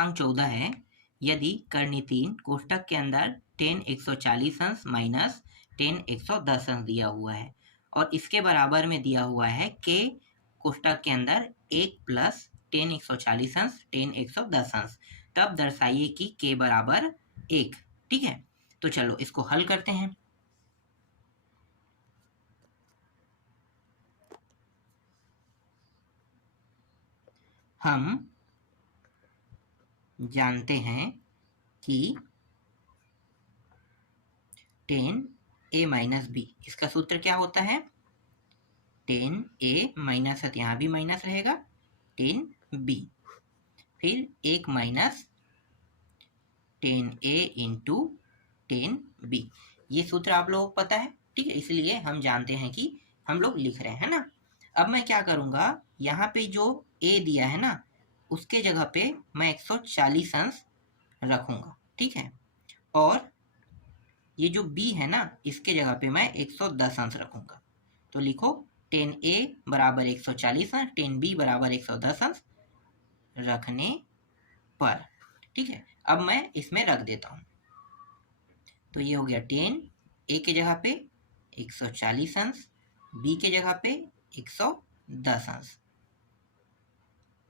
क्रमांक 14 है, यदि करनी 3 कोष्टक के अंदर 10 140 अंश माइनस 10 110 अंश दिया हुआ है और इसके बराबर में दिया हुआ है के कोष्टक के अंदर 1 प्लस 10 140 अंश 10 110 अंश, तब दर्शाइए कि के बराबर 1। ठीक है, तो चलो इसको हल करते हैं। हम जानते हैं कि 10a माइनस बी, इसका सूत्र क्या होता है? 10a माइनस है तो यहाँ भी माइनस रहेगा 10b, फिर 1 माइनस 10a इंटू 10b। ये सूत्र आप लोगों को पता है, ठीक है, इसलिए हम जानते हैं कि हम लोग लिख रहे हैं ना। अब मैं क्या करूँगा, यहाँ पे जो a दिया है ना उसके जगह पे मैं 140 अंश रखूँगा, ठीक है, और ये जो b है ना इसके जगह पे मैं 110 अंश रखूँगा। तो लिखो 10a बराबर 140 अंश, 10b बराबर 110 अंश रखने पर। ठीक है, अब मैं इसमें रख देता हूँ, तो ये हो गया 10 a के जगह पे 140 अंश, b के जगह पे 110 अंश,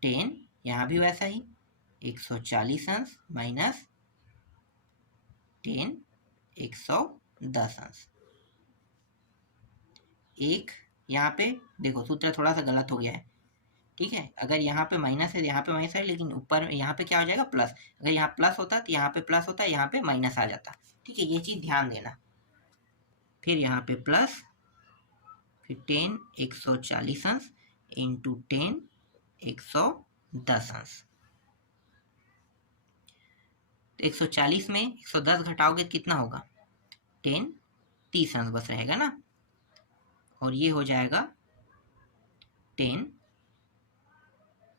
10 यहाँ भी वैसा ही 140 अंश माइनस 10 110 अंश। एक यहाँ पे देखो सूत्र थोड़ा सा गलत हो गया है, ठीक है, अगर यहाँ पे माइनस है यहाँ पे माइनस है, लेकिन ऊपर यहाँ पे क्या हो जाएगा प्लस, अगर यहाँ प्लस होता तो यहाँ पे प्लस होता, यहाँ पे माइनस आ जाता। ठीक है, ये चीज़ ध्यान देना। फिर यहाँ पे प्लस, फिर 10 140 अंश इंटू 10 110 अंश। 140 में 110 घटाओगे कितना होगा? 10 30 अंश बस रहेगा ना, और ये हो जाएगा 10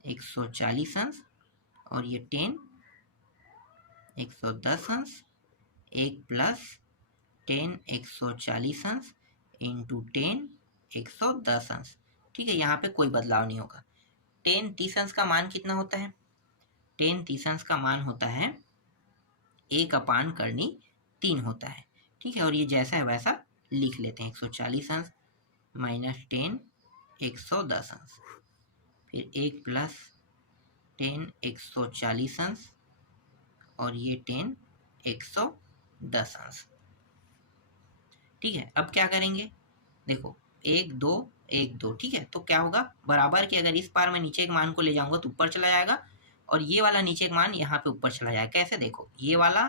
140 अंश और ये 10 110 अंश, 1 प्लस 10 140 अंश इंटू 10 110 अंश। ठीक है, यहाँ पे कोई बदलाव नहीं होगा। 10 30 अंश का मान कितना होता है? 10 30 अंश का मान होता है 1 अपान करनी 3 होता है। ठीक है, और ये जैसा है वैसा लिख लेते हैं, 140 अंश माइनस 10 110 अंश, फिर 1 प्लस 10 140 अंश और ये 10 110 अंश। ठीक है, अब क्या करेंगे, देखो 1 2 1 2, ठीक है, तो क्या होगा बराबर के, अगर इस पार मैं नीचे एक मान को ले जाऊंगा तो ऊपर चला जाएगा और ये वाला नीचे एक मान यहाँ पे ऊपर चला जाएगा। कैसे, देखो ये वाला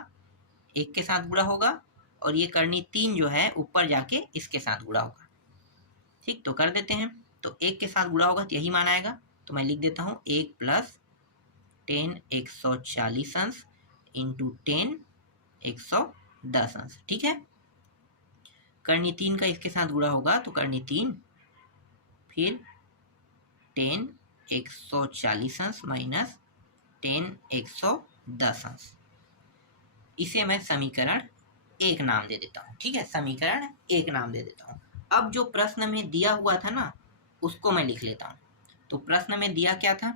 1 के साथ गुणा होगा और ये करनी 3 जो है ऊपर जाके इसके साथ गुणा होगा। ठीक, तो कर देते हैं, तो 1 के साथ गुणा होगा तो यही मान आएगा, तो मैं लिख देता हूँ 1 प्लस 10 140 अंश इंटू 10 110 अंश। ठीक है, करनी 3 का इसके साथ गुणा होगा तो करनी 3, फिर 10 140 अंश माइनस 10 110 अंश। इसे मैं समीकरण 1 नाम दे देता हूँ। ठीक है, समीकरण 1 नाम दे देता हूँ। अब जो प्रश्न में दिया हुआ था ना उसको मैं लिख लेता हूँ। तो प्रश्न में दिया क्या था?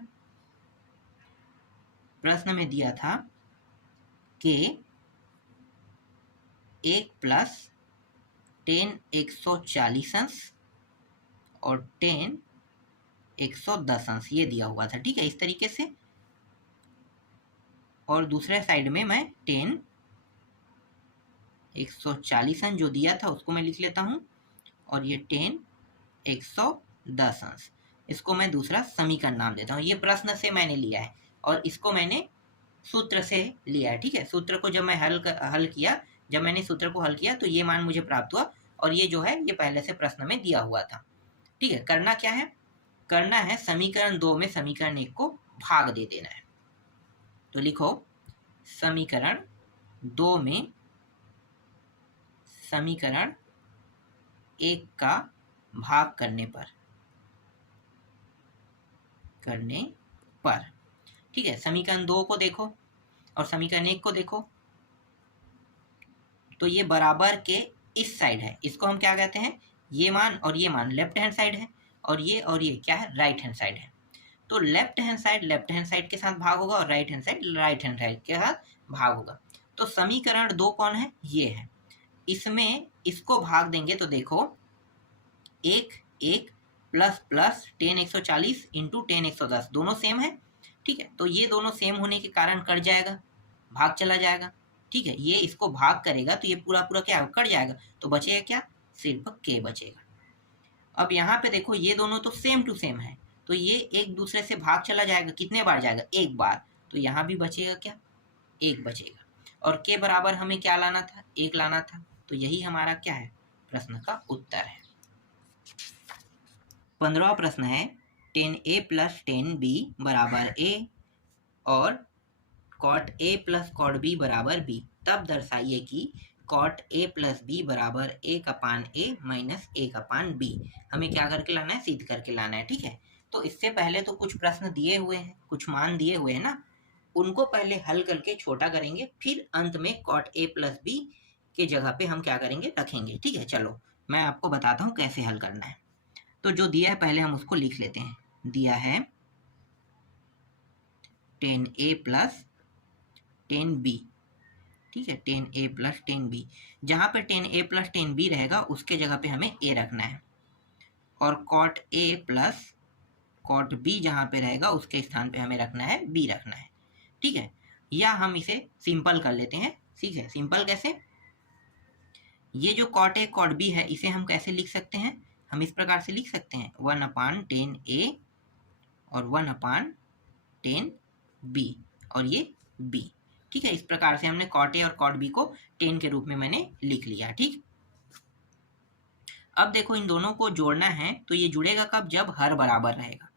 प्रश्न में दिया था कि 1 प्लस 10 140 अंश और 10 110 अंश ये दिया हुआ था। ठीक है, इस तरीके से, और दूसरे साइड में मैं 10 140 अंश जो दिया था उसको मैं लिख लेता हूँ और ये 10 110 अंश, इसको मैं दूसरा समीकरण नाम देता हूँ। ये प्रश्न से मैंने लिया है और इसको मैंने सूत्र से लिया है। ठीक है, सूत्र को जब मैं हल किया, जब मैंने सूत्र को हल किया तो ये मान मुझे प्राप्त हुआ और ये जो है ये पहले से प्रश्न में दिया हुआ था। ठीक है, करना क्या है, करना है समीकरण 2 में समीकरण 1 को भाग दे देना है। तो लिखो समीकरण 2 में समीकरण 1 का भाग करने पर। ठीक है, समीकरण 2 को देखो और समीकरण 1 को देखो, तो ये बराबर के इस साइड है, इसको हम क्या कहते हैं, ये मान और ये मान लेफ्ट हैंड साइड है और ये क्या है, राइट हैंड साइड है। तो लेफ्ट हैंड साइड के साथ भाग होगा और राइट हैंड साइड के साथ भाग होगा। तो समीकरण 2 कौन है? ये है। इसमें इसको भाग देंगे तो देखो 1 प्लस प्लस 10 140 इंटू 10 110 दोनों सेम है। ठीक है, तो ये दोनों सेम होने के कारण कट जाएगा, भाग चला जाएगा। ठीक है, ये इसको भाग करेगा तो ये पूरा पूरा क्या कट जाएगा, तो बचेगा क्या? सिर्फ k बचेगा। अब यहाँ पे देखो ये दोनों तो सेम टू सेम है, तो ये एक दूसरे से भाग चला जाएगा। कितने बार जाएगा? एक बार। तो यहाँ भी बचेगा क्या? एक बचेगा। और k बराबर हमें क्या लाना था? एक लाना था। तो यही हमारा क्या है? प्रश्न का उत्तर है। 15वां प्रश्न है 10a प्लस 10b बराबर a और cot a plus cot b बराबर b, तब दर्शाइए कि cot a प्लस b बराबर 1/a माइनस 1/b। हमें क्या करके लाना है? सिद्ध करके लाना है। ठीक है, तो इससे पहले तो कुछ प्रश्न दिए हुए हैं, कुछ मान दिए हुए हैं ना, उनको पहले हल करके छोटा करेंगे, फिर अंत में cot a प्लस b के जगह पे हम क्या करेंगे? रखेंगे। ठीक है, चलो मैं आपको बताता हूँ कैसे हल करना है। तो जो दिया है पहले हम उसको लिख लेते हैं। दिया है 10a प्लस 10b। ठीक है, 10a प्लस 10b, जहाँ पे 10a प्लस 10b रहेगा उसके जगह पे हमें a रखना है, और cot a plus cot b जहाँ पे रहेगा उसके स्थान पे हमें रखना है b रखना है। ठीक है, या हम इसे सिंपल कर लेते हैं। ठीक है, सिंपल कैसे? ये जो cot a cot b है इसे हम कैसे लिख सकते हैं? हम इस प्रकार से लिख सकते हैं 1/10a और 1/10b और ये b। ठीक है, इस प्रकार से हमने cot a और cot b को 10 के रूप में मैंने लिख लिया। ठीक, अब देखो इन दोनों को जोड़ना है, तो ये जुड़ेगा कब? जब हर बराबर रहेगा।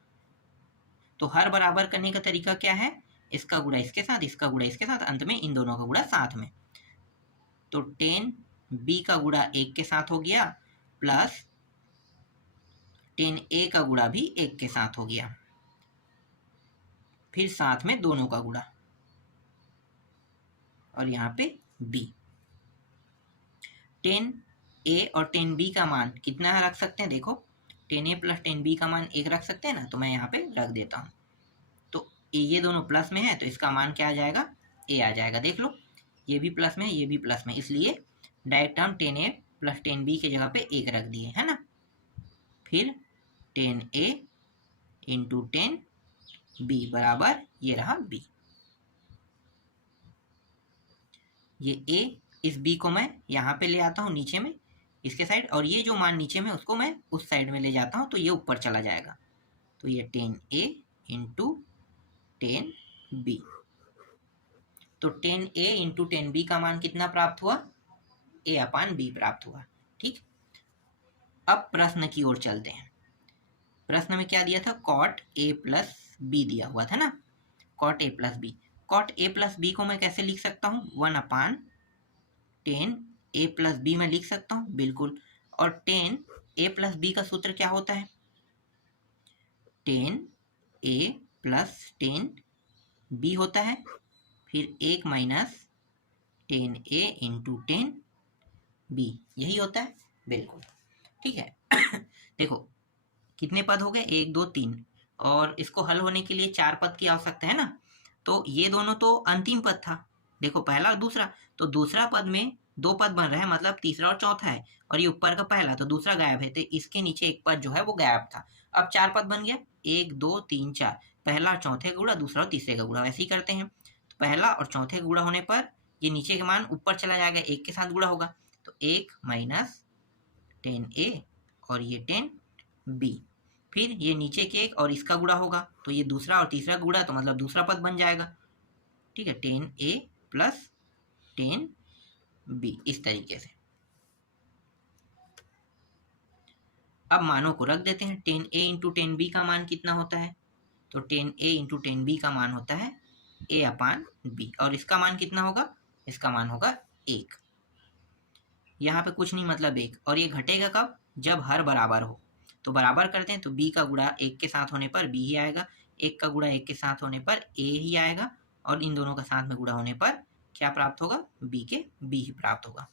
तो हर बराबर करने का तरीका क्या है? इसका गुणा इसके साथ, इसका गुणा इसके साथ, अंत में इन दोनों का गुणा साथ में। तो 10b का गुणा 1 के साथ हो गया, प्लस 10a का गुणा भी 1 के साथ हो गया, फिर साथ में दोनों का गुणा, और यहाँ पे b। 10a और 10b का मान कितना रख सकते हैं? देखो 10a प्लस 10b का मान 1 रख सकते हैं ना, तो मैं यहाँ पे रख देता हूँ। तो ये दोनों प्लस में है तो इसका मान क्या आ जाएगा? a आ जाएगा। देख लो, ये भी प्लस में है, ये भी प्लस में, इसलिए डायरेक्ट हम 10a प्लस 10b के जगह पे 1 रख दिए, है ना। फिर 10a इंटू 10b बराबर ये रहा b। ये a, इस b को मैं यहाँ पे ले आता हूँ नीचे में इसके साइड, और ये जो मान नीचे में उसको मैं उस साइड में ले जाता हूँ, तो ये ऊपर चला जाएगा। तो ये 10a इंटू 10b, तो 10a इंटू 10b का मान कितना प्राप्त हुआ? a/b प्राप्त हुआ। ठीक, अब प्रश्न की ओर चलते हैं। प्रश्न में क्या दिया था? cot a प्लस b दिया हुआ था ना, cot a plus b। cot a plus b को मैं कैसे लिख सकता हूँ? 1/10 a प्लस b मैं लिख सकता हूँ, बिल्कुल। और 10 a प्लस b का सूत्र क्या होता है? 10 a प्लस 10 b होता है, फिर 1 माइनस 10 a इंटू 10 b, यही होता है, बिल्कुल। ठीक है देखो कितने पद हो गए? 1 2 3, और इसको हल होने के लिए 4 पद की आवश्यकता है ना। तो ये दोनों तो अंतिम पद था, देखो पहला और दूसरा, तो दूसरा पद में 2 पद बन रहे हैं, मतलब तीसरा और चौथा है, और ये ऊपर का पहला, तो दूसरा गायब है, तो इसके नीचे एक पद जो है वो गायब था। अब 4 पद बन गया, 1 2 3 4, पहला और चौथे का गुणा, दूसरा और तीसरे का गुणा, वैसे ही करते हैं। तो पहला और चौथे का गुणा होने पर ये नीचे का मान ऊपर चला जाएगा, 1 के साथ गुणा होगा, तो 1 माइनस 10a और ये 10b, फिर ये नीचे के एक और इसका गुणा होगा, तो ये दूसरा और तीसरा गुणा, तो मतलब दूसरा पद बन जाएगा। ठीक है, 10a प्लस 10b, इस तरीके से। अब मानों को रख देते हैं। 10a इंटू 10b का मान कितना होता है? तो 10a इंटू 10b का मान होता है a/b, और इसका मान कितना होगा? इसका मान होगा 1। यहाँ पे कुछ नहीं, मतलब 1, और ये घटेगा कब? जब हर बराबर हो। तो बराबर करते हैं, तो b का गुणा 1 के साथ होने पर b ही आएगा, 1 का गुणा 1 के साथ होने पर a ही आएगा, और इन दोनों का साथ में गुणा होने पर क्या प्राप्त होगा? b के b ही प्राप्त होगा,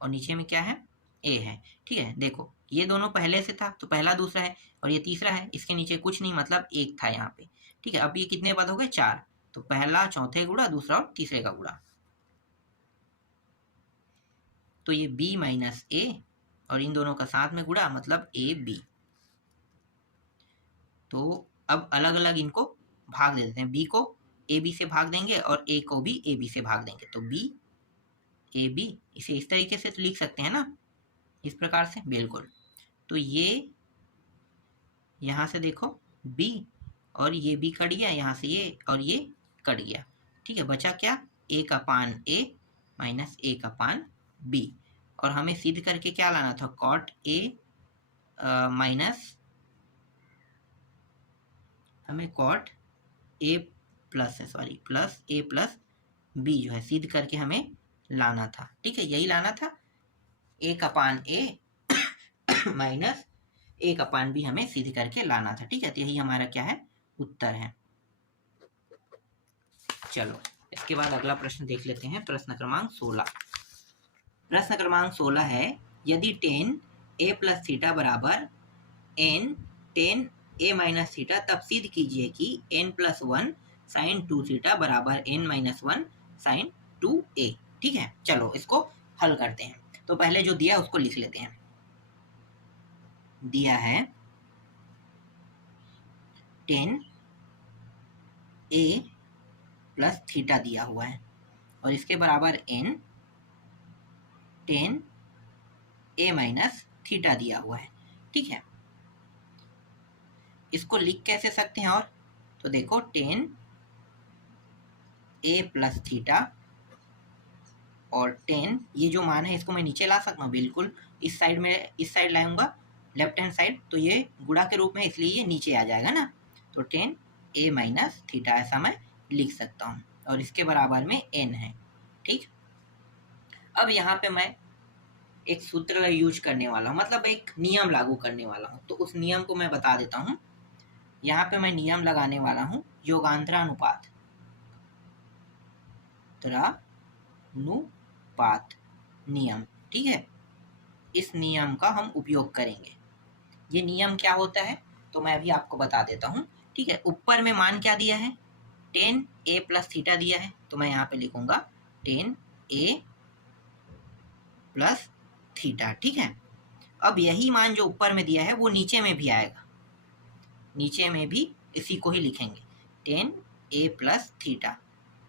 और नीचे में क्या है? a है। ठीक है, देखो ये दोनों पहले से था तो पहला दूसरा है, और ये तीसरा है, इसके नीचे कुछ नहीं मतलब एक था यहाँ पे। ठीक है, अब ये कितने पद हो गए? 4। तो पहला चौथे गुणा, दूसरा और तीसरे का गुणा। तो ये b माइनस ए और इन दोनों का साथ में गुणा मतलब ए बी। तो अब अलग अलग इनको भाग दे देते हैं, b को ए बी से भाग देंगे और a को भी ए बी से भाग देंगे। तो b ए बी, इसे इस तरीके से तो लिख सकते हैं ना, इस प्रकार से। बिल्कुल। तो ये यहाँ से देखो b और ये b कट गया, यहाँ से ये और ये कट गया। ठीक है, बचा क्या? a का पान a माइनस a का पान b। और हमें सिद्ध करके क्या लाना था? कॉट a माइनस, हमें कॉट a प्लस है, sorry plus a plus b जो है सिद्ध करके हमें लाना था। ठीक है, यही लाना था, a का पान a माइनस a का पान b हमें सिद्ध करके लाना था। ठीक है, तो यही हमारा क्या है? उत्तर है। चलो इसके बाद अगला प्रश्न देख लेते हैं, प्रश्न क्रमांक 16। प्रश्न क्रमांक 16 है, यदि टेन a प्लस थीटा बराबर n ten a minus theta, तब सिद्ध कीजिए कि n प्लस 1 साइन 2 थीटा बराबर n माइनस 1 साइन 2a। ठीक है, चलो इसको हल करते हैं। तो पहले जो दिया उसको लिख लेते हैं। दिया है टेन a प्लस थीटा दिया हुआ है और इसके बराबर n ten a minus theta दिया हुआ है। ठीक है, इसको लिख कैसे सकते हैं? और तो देखो टेन a प्लस थीटा और टेन, ये जो मान है इसको मैं नीचे ला सकता हूँ। बिल्कुल, इस साइड में, इस साइड लाऊंगा लेफ्ट हैंड साइड, तो ये गुणा के रूप में, इसलिए ये नीचे आ जाएगा ना। तो टेन a माइनस थीटा ऐसा मैं लिख सकता हूँ और इसके बराबर में n है। ठीक, अब यहाँ पे मैं एक सूत्र यूज करने वाला हूँ, मतलब एक नियम लागू करने वाला हूँ। तो उस नियम को मैं बता देता हूँ। यहाँ पे मैं नियम लगाने वाला हूँ योगांतरानुपात, अनुपात नियम। ठीक है, इस नियम का हम उपयोग करेंगे। ये नियम क्या होता है तो मैं अभी आपको बता देता हूँ। ठीक है, ऊपर में मान क्या दिया है? टेन a प्लस थीटा दिया है, तो मैं यहाँ पे लिखूंगा टेन a प्लस थीटा। ठीक है, अब यही मान जो ऊपर में दिया है वो नीचे में भी आएगा, नीचे में भी इसी को ही लिखेंगे, टेन a प्लस थीटा।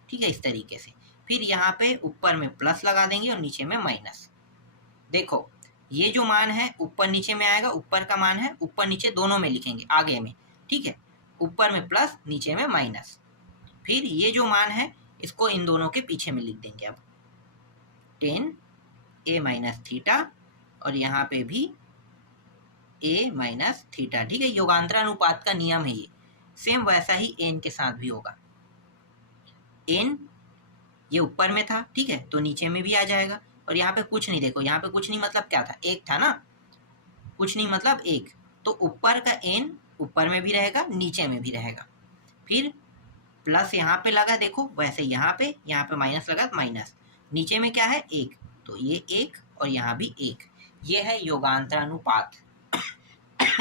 ठीक है, इस तरीके से। फिर यहाँ पे ऊपर में प्लस लगा देंगे और नीचे में माइनस। देखो ये जो मान है ऊपर नीचे में आएगा, ऊपर का मान है ऊपर नीचे दोनों में लिखेंगे आगे में। ठीक है, ऊपर में प्लस नीचे में माइनस। फिर ये जो मान है इसको इन दोनों के पीछे में लिख देंगे। अब टेन a माइनस थीटा और यहाँ पे भी a माइनस थीटा। ठीक है, योगांतरानुपात का नियम है ये। सेम वैसा ही n के साथ भी होगा। n ये ऊपर में था, ठीक है, तो नीचे में भी आ जाएगा। और यहाँ पे कुछ नहीं, देखो यहाँ पे कुछ नहीं मतलब क्या था? एक था ना, कुछ नहीं मतलब एक। तो ऊपर का n ऊपर में भी रहेगा, नीचे में भी रहेगा। फिर प्लस यहाँ पे लगा, देखो वैसे यहाँ पे माइनस लगा, माइनस। नीचे में क्या है? एक, तो ये एक और यहाँ भी एक। ये है योगांतरानुपात।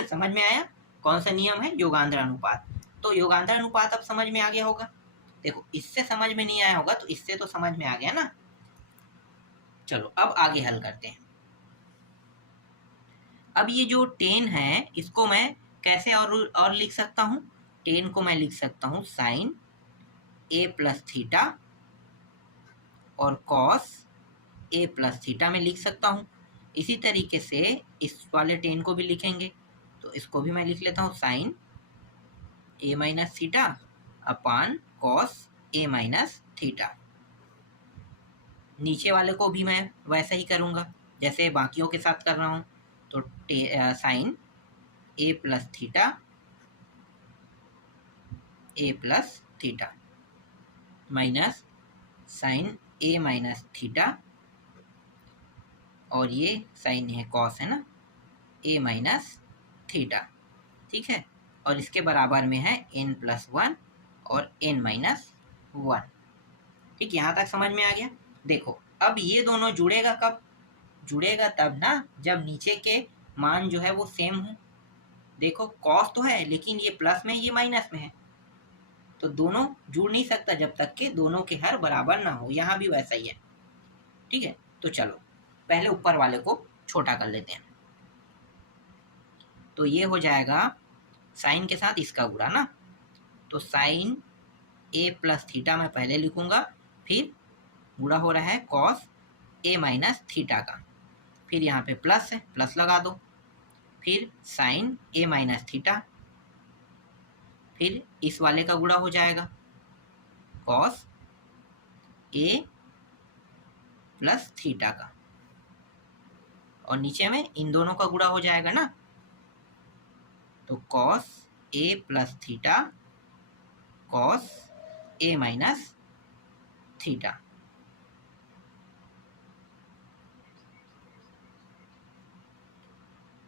समझ में आया कौन सा नियम है? योगांतरानुपात। तो योगांतरानुपात अब समझ में आ गया होगा। देखो इससे समझ में नहीं आया होगा तो इससे तो समझ में आ गया ना। चलो अब आगे हल करते हैं। अब ये जो टेन है इसको मैं कैसे और लिख सकता हूँ? टेन को मैं लिख सकता हूँ साइन a प्लस थीटा और कॉस a प्लस थीटा में लिख सकता हूँ। इसी तरीके से इस वाले टेन को भी लिखेंगे, तो इसको भी मैं लिख लेता हूँ sine a minus theta upon cos a minus theta. नीचे वाले को भी मैं वैसा ही करूँगा जैसे बाकियों के साथ कर रहा हूँ। तो sine a plus theta, a plus theta minus sine a minus theta, और ये साइन है कॉस है ना, a माइनस थीटा। ठीक है, और इसके बराबर में है n प्लस 1 और n माइनस 1। ठीक, यहाँ तक समझ में आ गया। देखो अब ये दोनों जुड़ेगा कब? जुड़ेगा तब ना जब नीचे के मान जो है वो सेम हो। देखो कॉस तो है लेकिन ये प्लस में ये माइनस में है, तो दोनों जुड़ नहीं सकता जब तक कि दोनों के हर बराबर ना हो। यहाँ भी वैसा ही है। ठीक है, तो चलो पहले ऊपर वाले को छोटा कर लेते हैं। तो ये हो जाएगा साइन के साथ इसका गुणा ना, तो साइन ए प्लस थीटा मैं पहले लिखूंगा, फिर गुणा हो रहा है कॉस ए माइनस थीटा का, फिर यहाँ पे प्लस है, प्लस लगा दो, फिर साइन ए माइनस थीटा, फिर इस वाले का गुणा हो जाएगा कॉस ए प्लस थीटा का, और नीचे में इन दोनों का गुणा हो जाएगा ना, तो cos A plus theta cos A minus theta.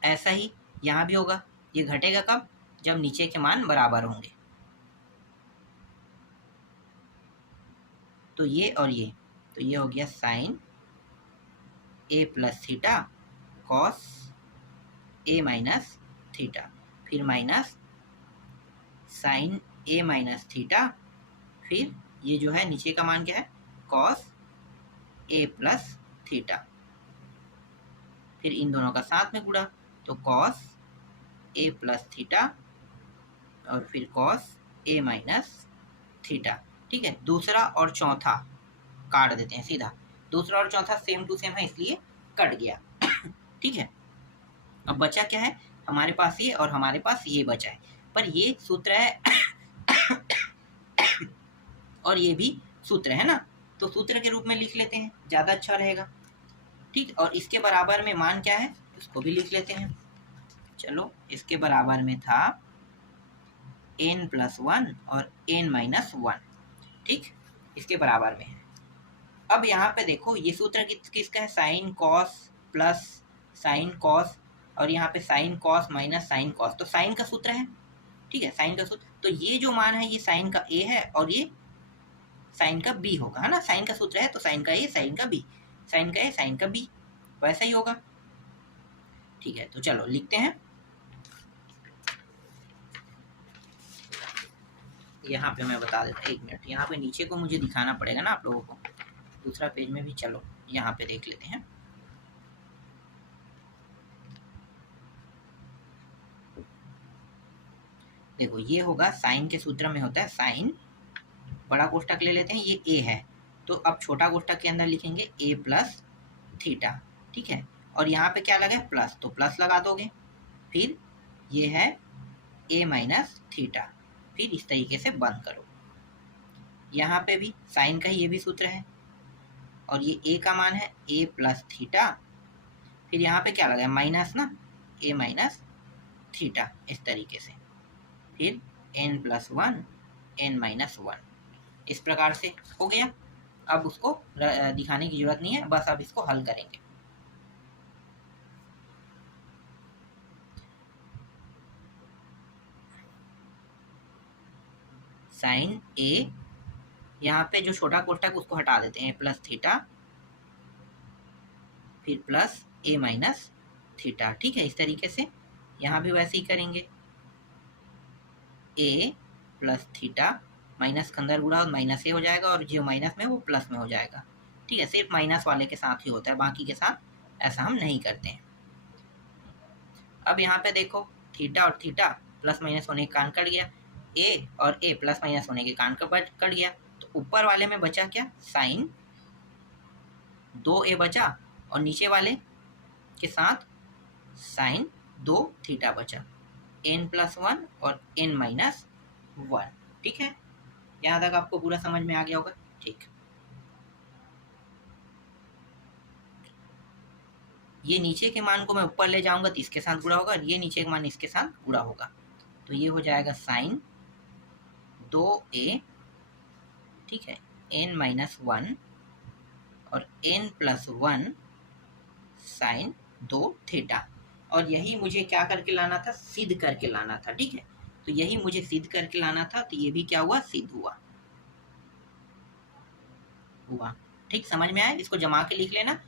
ऐसा ही यहाँ भी होगा। ये घटेगा कब? जब नीचे के मान बराबर होंगे। तो ये और ये, तो ये हो गया sign A plus theta cos A minus theta, फिर माइनस साइन ए माइनस थीटा, फिर ये जो है नीचे का मान क्या है कॉस ए प्लस थीटा, फिर इन दोनों का साथ में गुणा, तो कॉस ए प्लस थीटा और फिर कॉस ए माइनस थीटा। ठीक है, दूसरा और चौथा काट देते हैं सीधा, दूसरा और चौथा सेम टू सेम है इसलिए कट गया। ठीक है, अब बचा क्या है, हमारे पास ये और हमारे पास ये बचा है, पर ये सूत्र है और ये भी सूत्र है ना, तो सूत्र के रूप में लिख लेते हैं, ज़्यादा अच्छा रहेगा। ठीक, और इसके बराबर में मान क्या है इसको भी लिख लेते हैं। चलो, इसके बराबर में था n+1 और n-1। ठीक, इसके बराबर में है। अब यहाँ पे देखो ये सूत्र किसका है, sine cos plus sine cos, और यहाँ पे sine cos minus sine cos, तो साइन का सूत्र है। ठीक है, साइन का सूत्र, तो ये जो मान है ये साइन का ए है और ये साइन का बी होगा, है ना, साइन का सूत्र है तो साइन का ए साइन का बी, साइन का ए साइन का बी, वैसा ही होगा। ठीक है, तो चलो लिखते हैं। यहाँ पे मैं बता देता हूँ, एक मिनट, यहाँ पे नीचे को मुझे दिखाना पड़ेगा ना आप लोगों को, दूसरा पेज में भी। चलो यहाँ पे देख लेते हैं। देखो ये होगा, साइन के सूत्र में होता है साइन, बड़ा कोष्ठक ले लेते हैं, ये ए है, तो अब छोटा कोष्ठक के अंदर लिखेंगे ए प्लस थीटा। ठीक है, और यहाँ पे क्या लगा है प्लस, तो प्लस लगा दोगे, फिर ये है ए माइनस थीटा, फिर इस तरीके से बंद करो। यहाँ पे भी साइन का ही ये भी सूत्र है, और ये ए का मान है ए प्लस थीटा, फिर यहाँ पे क्या लगा है माइनस ना, ए माइनस थीटा, इस तरीके से, फिर n+1 n-1, इस प्रकार से हो गया। अब उसको दिखाने की जरूरत नहीं है, बस अब इसको हल करेंगे। साइन ए, यहाँ पे जो छोटा कोष्ठक उसको हटा देते हैं, प्लस थीटा फिर प्लस ए माइनस थीटा। ठीक है, इस तरीके से यहाँ भी वैसे ही करेंगे, ए प्लस थीटा, माइनस के अंदर गुणा माइनस ए हो जाएगा, और जो माइनस में वो प्लस में हो जाएगा। ठीक है, सिर्फ माइनस वाले के साथ ही होता है, बाकी के साथ ऐसा हम नहीं करते हैं। अब यहाँ पे देखो, थीटा और थीटा प्लस माइनस होने के कारण कट गया, ए और ए प्लस माइनस होने के कारण कट गया, तो ऊपर वाले में बचा क्या, साइन 2a बचा, और नीचे वाले के साथ साइन 2 थीटा बचा, n+1 और n-1। ठीक है, यहाँ तक आपको पूरा समझ में आ गया होगा। ठीक, ये नीचे के मान को मैं ऊपर ले जाऊंगा तो इसके साथ गुणा होगा, और ये नीचे के मान इसके साथ गुणा होगा, तो ये हो जाएगा साइन 2a, ठीक है, n-1 और n+1 साइन 2 थीटा, और यही मुझे क्या करके लाना था, सिद्ध करके लाना था। ठीक है, तो यही मुझे सिद्ध करके लाना था, तो ये भी क्या हुआ, सिद्ध हुआ। ठीक, समझ में आया, इसको जमा के लिख लेना,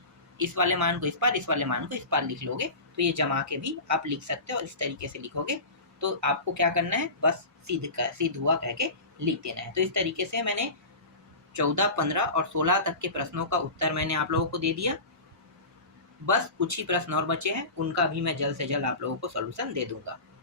इस वाले मान को इस पार, इस वाले मान को इस पार लिख लोगे तो तो ये जमा के भी आप लिख सकते हो, और इस तरीके से लिखोगे तो आपको क्या करना है, बस सिद्ध हुआ कह के लिख देना है। तो इस तरीके से मैंने 14, 15 और 16 तक के प्रश्नों का उत्तर मैंने आप लोगों को दे दिया। बस कुछ ही प्रश्न और बचे हैं, उनका भी मैं जल्द से जल्द आप लोगों को सॉल्यूशन दे दूंगा।